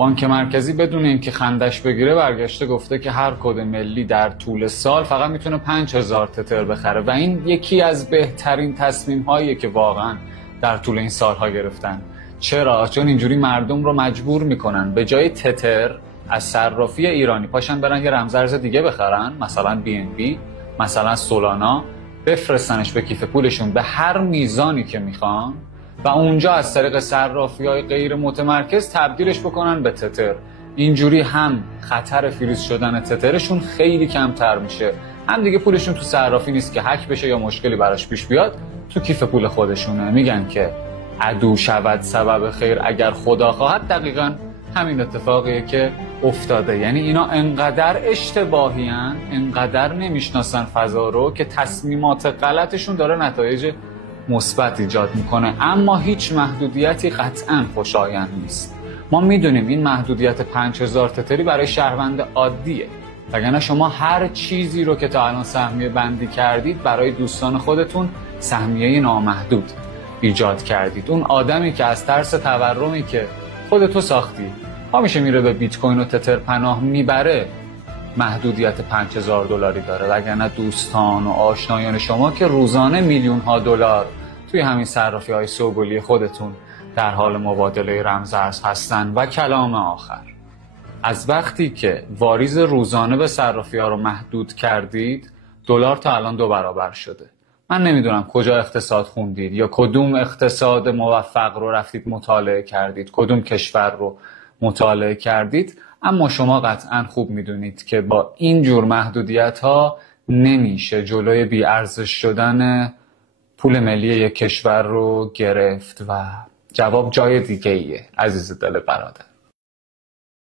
بانک مرکزی بدون اینکه خندش بگیره برگشته گفته که هر کد ملی در طول سال فقط میتونه 5000 تتر بخره و این یکی از بهترین تصمیم هاییه که واقعا در طول این سالها گرفتن. چرا؟ چون اینجوری مردم رو مجبور میکنن به جای تتر از صرافی ایرانی پاشن برن یه رمزارز دیگه بخرن، مثلا BNB، مثلا سولانا، بفرستنش به کیف پولشون به هر میزانی که میخوان و اونجا از طریق صرافی‌های غیر متمرکز تبدیلش بکنن به تتر. اینجوری هم خطر فریز شدن تترشون خیلی کمتر میشه، هم دیگه پولشون تو صرافی نیست که هک بشه یا مشکلی براش پیش بیاد، تو کیف پول خودشونه. میگن که عدو شود سبب خیر اگر خدا خواهد، دقیقاً همین اتفاقیه که افتاده. یعنی اینا انقدر اشتباهیان، انقدر نمیشناسن فضا رو که تصمیمات غلطشون داره نتایج مثبت ایجاد میکنه. اما هیچ محدودیتی قطعاً خوشایند نیست. ما میدونیم این محدودیت 5000 تتری برای شهروند عادیه، وگرنه شما هر چیزی رو که تا الان سهمیه بندی کردید برای دوستان خودتون سهمیه نامحدود ایجاد کردید. اون آدمی که از ترس تورمی که خودتو ساختی همیشه میره به بیت کوین و تتر پناه میبره محدودیت 5000 دلاری داره، وگرنه دوستان و آشنایان شما که روزانه میلیون ها دلار توی همین صرافی های سوگلی خودتون در حال مبادله رمزارز هستن. و کلام آخر، از وقتی که واریز روزانه به صرافی ها رو محدود کردید، دلار تا الان 2 برابر شده. من نمیدونم کجا اقتصاد خوندید یا کدوم اقتصاد موفق رو رفتید مطالعه کردید، کدوم کشور رو مطالعه کردید، اما شما قطعا خوب میدونید که با این جور محدودیت ها نمیشه جلوی بی‌ارزش شدن پول ملی یک کشور رو گرفت و جواب جای دیگه ایه عزیز دل برادر.